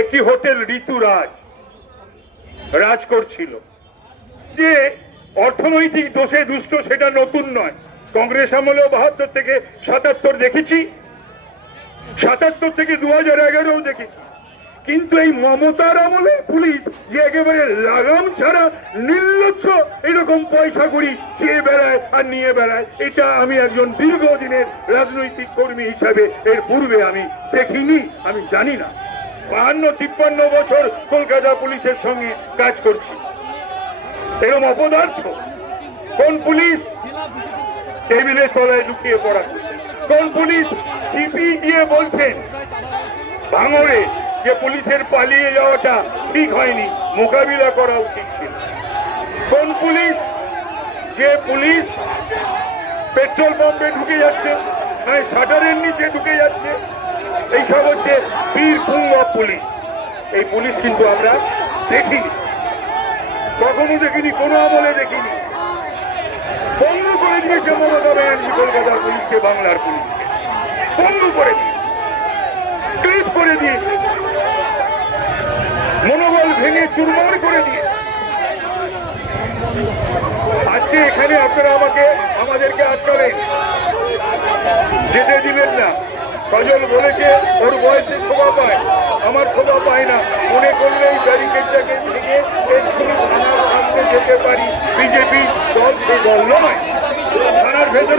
একটি হোটেল ঋতুরাজ রাজ করছিল। যে অর্থনৈতিক দোষে দুষ্ট সেটা নতুন নয়, কংগ্রেস আমলেও 72 থেকে 77 দেখেছি, 77 থেকে 2011ও দেখেছি। কিন্তু এই মমতার আমলে পুলিশ যে একেবারে লাগাম ছাড়া নির্লজ্জ এরকম পয়সা করি চেয়ে বেড়ায় আর নিয়ে বেড়ায়, এটা আমি একজন দীর্ঘদিনের রাজনৈতিক কর্মী হিসাবে এর পূর্বে আমি দেখিনি, আমি জানি না। 52-53 বছর কলকাতা পুলিশের সঙ্গে কাজ করছি। এরকম অপদার্থ কোন পুলিশ টেবিলের তলায় লুকিয়ে পড়া করছে? কোন পুলিশ সিপি দিয়ে বলছেন ভাঙড়ে যে পুলিশের পালিয়ে যাওয়াটা ঠিক হয়নি, মোকাবিলা করা উচিত ছিল? কোন পুলিশ যে পুলিশ পেট্রোল পাম্পে ঢুকে যাচ্ছে, মানে শাটারের নিচে ঢুকে যাচ্ছে? এইসব হচ্ছে বীরপুঙ্গ পুলিশ। এই পুলিশ কিন্তু আমরা দেখিনি, কখনো দেখিনি, কোনো আমলে দেখিনি। বন্ধ করে দিয়েছে মমতা ব্যানার্জি কলকাতার পুলিশকে, বাংলার পুলিশকে বন্ধ করে দিয়ে ক্লিপ করে দিয়েছে, মনোবল ভেঙে চুরমার করে দিয়ে। আজকে এখানে আপনারা আমাদেরকে আটকালেন, যেতে দিলেন না। সজল বলেছে ওর বয়সে শোভা পায়, আমার শোভা পায় না, মনে করলে এই ব্যারিকেডটাকে ভেঙে থানার সামনে যেতে পারি। বিজেপি দল সে দল নয়, থানার ভেতরে